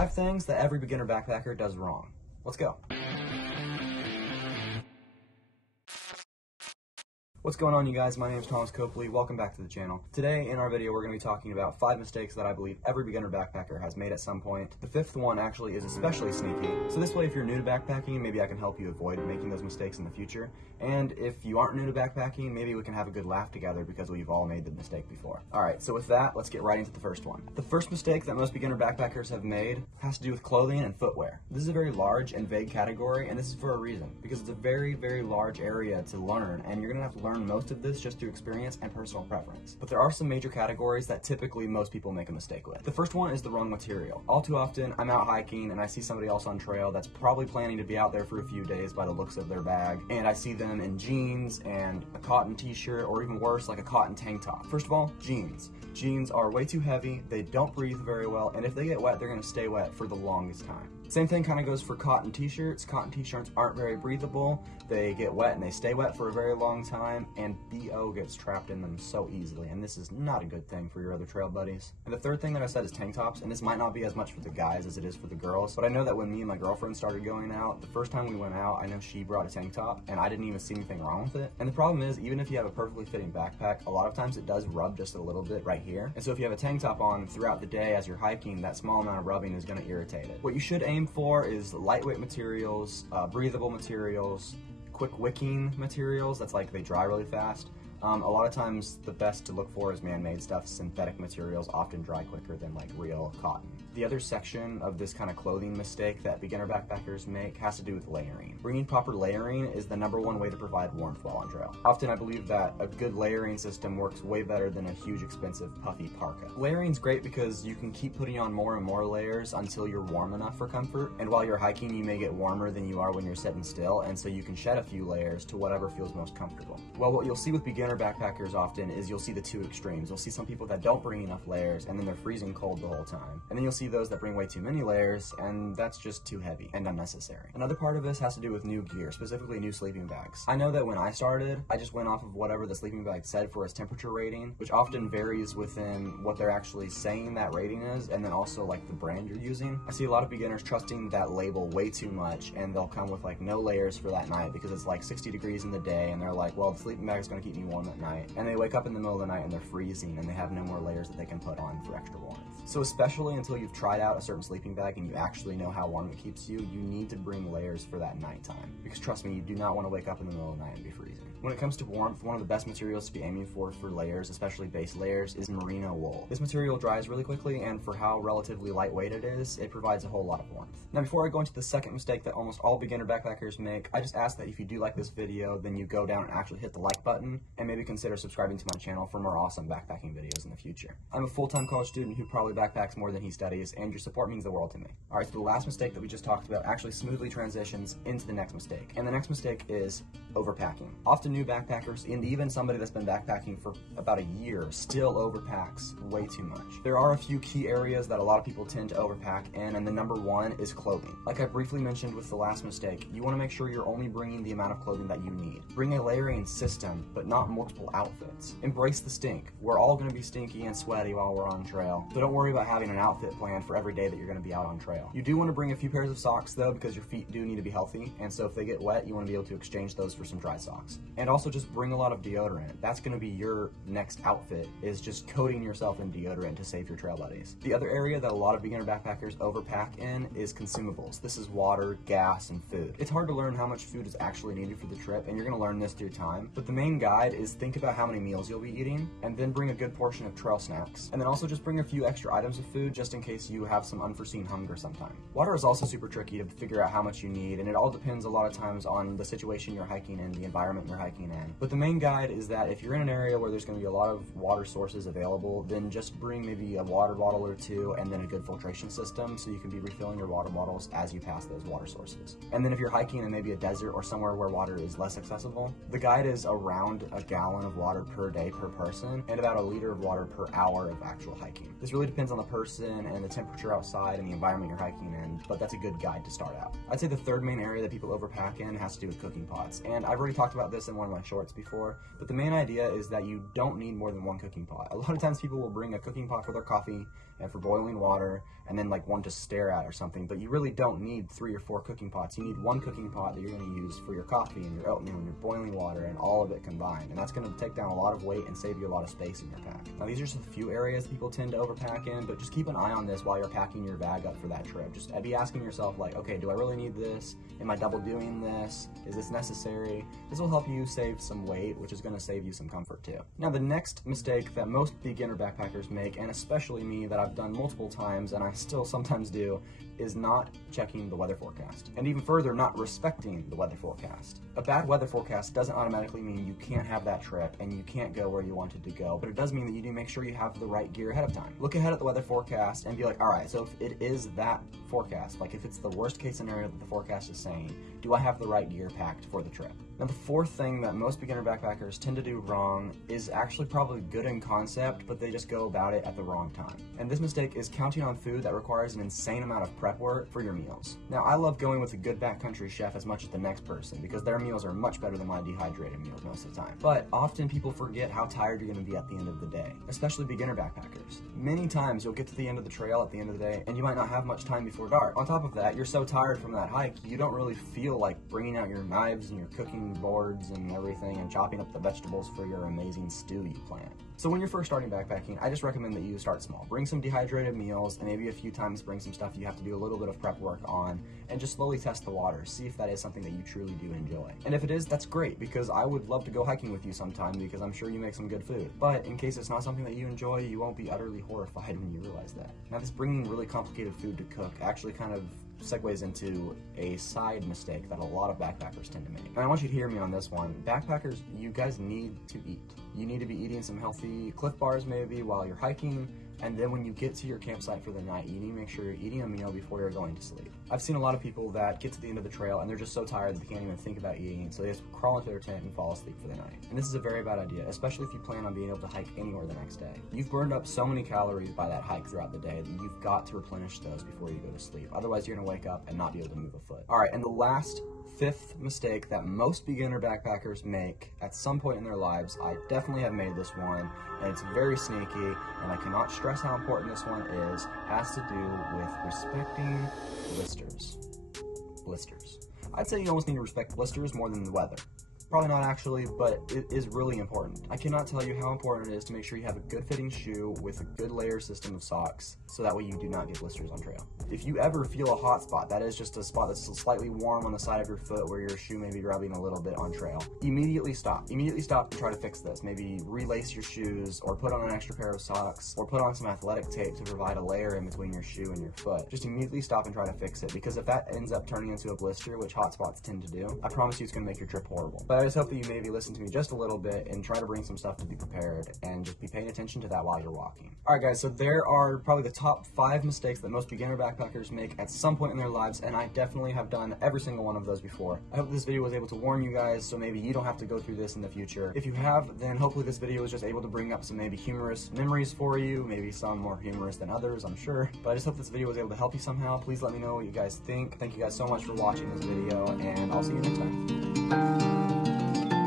5 things that every beginner backpacker does wrong. Let's go. What's going on, you guys? My name is Copley. Welcome back to the channel. Today in our video we're going to be talking about 5 mistakes that I believe every beginner backpacker has made at some point. The 5th one actually is especially sneaky. So this way, if you're new to backpacking, maybe I can help you avoid making those mistakes in the future. And if you aren't new to backpacking, maybe we can have a good laugh together because we've all made the mistake before. Alright, so with that, let's get right into the first one. The first mistake that most beginner backpackers have made has to do with clothing and footwear. This is a very large and vague category, and this is for a reason. Because it's a very, very large area to learn, and you're going to have to learn most of this just through experience and personal preference. But there are some major categories that typically most people make a mistake with. The first one is the wrong material. All too often, I'm out hiking and I see somebody else on trail that's probably planning to be out there for a few days by the looks of their bag, and I see them in jeans and a cotton t-shirt, or even worse, like a cotton tank top. First of all, jeans. Jeans are way too heavy, they don't breathe very well, and if they get wet, they're going to stay wet for the longest time. Same thing kind of goes for cotton t-shirts. Cotton t-shirts aren't very breathable, they get wet and they stay wet for a very long time, and BO gets trapped in them so easily, and this is not a good thing for your other trail buddies. And the third thing that I said is tank tops, and this might not be as much for the guys as it is for the girls, but I know that when me and my girlfriend started going out, the first time we went out, I know she brought a tank top, and I didn't even see anything wrong with it. And the problem is, even if you have a perfectly fitting backpack, a lot of times it does rub just a little bit right here, and so if you have a tank top on throughout the day as you're hiking, that small amount of rubbing is going to irritate it. What you should aim for is lightweight materials, breathable materials, quick wicking materials, that's like they dry really fast. A lot of times the best to look for is man-made stuff. Synthetic materials often dry quicker than like real cotton. The other section of this kind of clothing mistake that beginner backpackers make has to do with layering. Bringing proper layering is the #1 way to provide warmth while on trail. Often I believe that a good layering system works way better than a huge expensive puffy parka. Layering's great because you can keep putting on more and more layers until you're warm enough for comfort, and while you're hiking you may get warmer than you are when you're sitting still, and so you can shed a few layers to whatever feels most comfortable. Well, what you'll see with beginner backpackers often is you'll see the two extremes. You'll see some people that don't bring enough layers and then they're freezing cold the whole time, and then you'll see those that bring way too many layers, and that's just too heavy and unnecessary. Another part of this has to do with new gear, specifically new sleeping bags. I know that when I started, I just went off of whatever the sleeping bag said for its temperature rating, which often varies within what they're actually saying that rating is, and then also like the brand you're using. I see a lot of beginners trusting that label way too much, and they'll come with like no layers for that night because it's like 60 degrees in the day, and they're like, well, the sleeping bag is going to keep me warm at night, and they wake up in the middle of the night and they're freezing and they have no more layers that they can put on for extra warmth. So especially until you've tried out a certain sleeping bag and you actually know how warm it keeps you, you need to bring layers for that nighttime. Because trust me, you do not want to wake up in the middle of the night and be freezing. When it comes to warmth, one of the best materials to be aiming for layers, especially base layers, is merino wool. This material dries really quickly, and for how relatively lightweight it is, it provides a whole lot of warmth. Now before I go into the second mistake that almost all beginner backpackers make, I just ask that if you do like this video, then you go down and actually hit the like button, and maybe consider subscribing to my channel for more awesome backpacking videos in the future. I'm a full-time college student who probably backpacks more than he studies, and your support means the world to me. Alright, so the last mistake that we just talked about actually smoothly transitions into the next mistake. And the next mistake is overpacking. Often new backpackers, and even somebody that's been backpacking for about a year, still overpacks way too much. There are a few key areas that a lot of people tend to overpack in, and the #1 is clothing. Like I briefly mentioned with the last mistake, you want to make sure you're only bringing the amount of clothing that you need. Bring a layering system, but not multiple outfits. Embrace the stink. We're all going to be stinky and sweaty while we're on trail, so don't worry about having an outfit planned for every day that you're going to be out on trail. You do want to bring a few pairs of socks though, because your feet do need to be healthy, and so if they get wet, you want to be able to exchange those for some dry socks. And also just bring a lot of deodorant. That's going to be your next outfit, is just coating yourself in deodorant to save your trail buddies. The other area that a lot of beginner backpackers overpack in is consumables. This is water, gas, and food. It's hard to learn how much food is actually needed for the trip, and you're going to learn this through time, but the main guide is think about how many meals you'll be eating, and then bring a good portion of trail snacks. And then also just bring a few extra items of food just in case you have some unforeseen hunger sometime. Water is also super tricky to figure out how much you need, and it all depends a lot of times on the situation you're hiking in, the environment you're hiking in. But the main guide is that if you're in an area where there's going to be a lot of water sources available, then just bring maybe a water bottle or two and then a good filtration system so you can be refilling your water bottles as you pass those water sources. And then if you're hiking in maybe a desert or somewhere where water is less accessible, the guide is around a gallon of water per day per person and about a liter of water per hour of actual hiking. This really depends on the person and the temperature outside and the environment you're hiking in, but that's a good guide to start out. I'd say the third main area that people overpack in has to do with cooking pots, and I've already talked about this in one of my shorts before, but the main idea is that you don't need more than one cooking pot. A lot of times people will bring a cooking pot for their coffee, and for boiling water, and then like one to stare at or something. But you really don't need 3 or 4 cooking pots. You need one cooking pot that you're going to use for your coffee and your oatmeal and your boiling water and all of it combined. And that's going to take down a lot of weight and save you a lot of space in your pack. Now these are just a few areas people tend to overpack in, but just keep an eye on this while you're packing your bag up for that trip. Just be asking yourself like, okay, do I really need this? Am I double doing this? Is this necessary? This will help you save some weight, which is going to save you some comfort too. Now the next mistake that most beginner backpackers make, and especially me, that I've done multiple times and I still sometimes do, is not checking the weather forecast. And even further, not respecting the weather forecast. A bad weather forecast doesn't automatically mean you can't have that trip and you can't go where you wanted to go, but it does mean that you need to make sure you have the right gear ahead of time. Look ahead at the weather forecast and be like, alright, so if it is that forecast, like if it's the worst case scenario that the forecast is saying, do I have the right gear packed for the trip? Now the fourth thing that most beginner backpackers tend to do wrong is actually probably good in concept, but they just go about it at the wrong time. And this mistake is counting on food that requires an insane amount of prep work for your meals. Now I love going with a good backcountry chef as much as the next person because their meals are much better than my dehydrated meals most of the time. But often people forget how tired you're going to be at the end of the day, especially beginner backpackers. Many times you'll get to the end of the trail at the end of the day and you might not have much time before dark. On top of that, you're so tired from that hike, you don't really feel like bringing out your knives and your cooking boards and everything and chopping up the vegetables for your amazing stew you plan. So when you're first starting backpacking, I just recommend that you start small. Bring some dehydrated meals and maybe a few times bring some stuff you have to do a little bit of prep work on and just slowly test the waters. See if that is something that you truly do enjoy. And if it is, that's great because I would love to go hiking with you sometime because I'm sure you make some good food. But in case it's not something that you enjoy, you won't be utterly horrified when you realize that. Now this bringing really complicated food to cook actually kind of segues into a side mistake that a lot of backpackers tend to make. And I want you to hear me on this one. Backpackers, you guys need to eat. You need to be eating some healthy Cliff Bars maybe while you're hiking, and then when you get to your campsite for the night, you need to make sure you're eating a meal before you're going to sleep. I've seen a lot of people that get to the end of the trail and they're just so tired that they can't even think about eating, so they just crawl into their tent and fall asleep for the night. And this is a very bad idea, especially if you plan on being able to hike anywhere the next day. You've burned up so many calories by that hike throughout the day that you've got to replenish those before you go to sleep. Otherwise, you're going to wake up and not be able to move a foot. Alright, and the last fifth mistake that most beginner backpackers make at some point in their lives, I definitely have made this one, and it's very sneaky, and I cannot stress how important this one is, has to do with respecting blisters. Blisters. I'd say you almost need to respect blisters more than the weather. Probably not actually, but it is really important. I cannot tell you how important it is to make sure you have a good fitting shoe with a good layer system of socks, so that way you do not get blisters on trail. If you ever feel a hot spot, that is just a spot that's slightly warm on the side of your foot where your shoe may be rubbing a little bit on trail, immediately stop. Immediately stop and try to fix this. Maybe relace your shoes, or put on an extra pair of socks, or put on some athletic tape to provide a layer in between your shoe and your foot. Just immediately stop and try to fix it, because if that ends up turning into a blister, which hot spots tend to do, I promise you it's going to make your trip horrible. But I just hope that you maybe listen to me just a little bit and try to bring some stuff to be prepared and just be paying attention to that while you're walking. Alright guys, so there are probably the top 5 mistakes that most beginner backpackers make at some point in their lives, and I definitely have done every single one of those before. I hope this video was able to warn you guys so maybe you don't have to go through this in the future. If you have, then hopefully this video was just able to bring up some maybe humorous memories for you, maybe some more humorous than others, I'm sure. But I just hope this video was able to help you somehow. Please let me know what you guys think. Thank you guys so much for watching this video, and I'll see you next time.